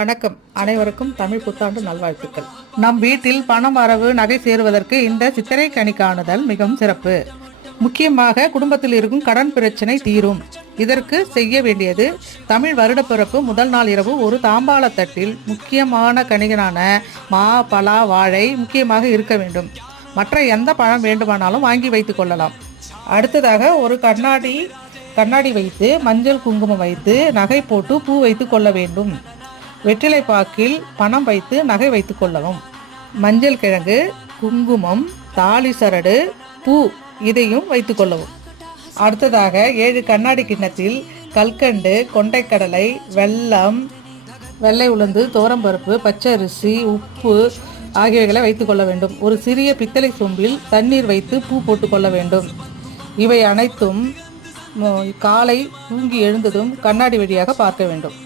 வணக்கம். அனைவருக்கும் தமிழ் புத்தாண்டு நல்வாழ்த்துக்கள். நம் வீட்டில் பணம் வரவு நகை சேருவதற்கு இந்த சித்திரை கனி காணுதல் மிகவும் சிறப்பு. முக்கியமாக குடும்பத்தில் இருக்கும் கடன் பிரச்சனை தீரும். இதற்கு செய்ய வேண்டியது, தமிழ் வருடப்பிறப்பு முதல் நாள் இரவு ஒரு தாம்பாள தட்டில் முக்கியமான கனிகளான மா, பலா, வாழை முக்கியமாக இருக்க வேண்டும். மற்ற எந்த பழம் வேண்டுமானாலும் வாங்கி வைத்துக் கொள்ளலாம். அடுத்ததாக ஒரு கண்ணாடி வைத்து மஞ்சள் குங்குமம் வைத்து நகை போட்டு பூ வைத்து கொள்ள வேண்டும். வெற்றிலை பாக்கில் பணம் வைத்து நகை வைத்துக் கொள்ளவும். மஞ்சள் கிழங்கு, குங்குமம், தாலி சரடு, பூ இதையும் வைத்துக் கொள்ளவும். அடுத்ததாக 7 கண்ணாடி கிண்ணத்தில் கல்கண்டு, கொண்டைக்கடலை, வெல்லம், வெள்ளை உளுந்து, துவரம்பருப்பு, பச்சரிசி, உப்பு ஆகியவைகளை வைத்துக் கொள்ள வேண்டும். ஒரு சிறிய பித்தளை சொம்பில் தண்ணீர் வைத்து பூ போட்டுக் கொள்ள வேண்டும். இவை அனைத்தும் காலை தூங்கி எழுந்ததும் கண்ணாடி வழியாக பார்க்க வேண்டும்.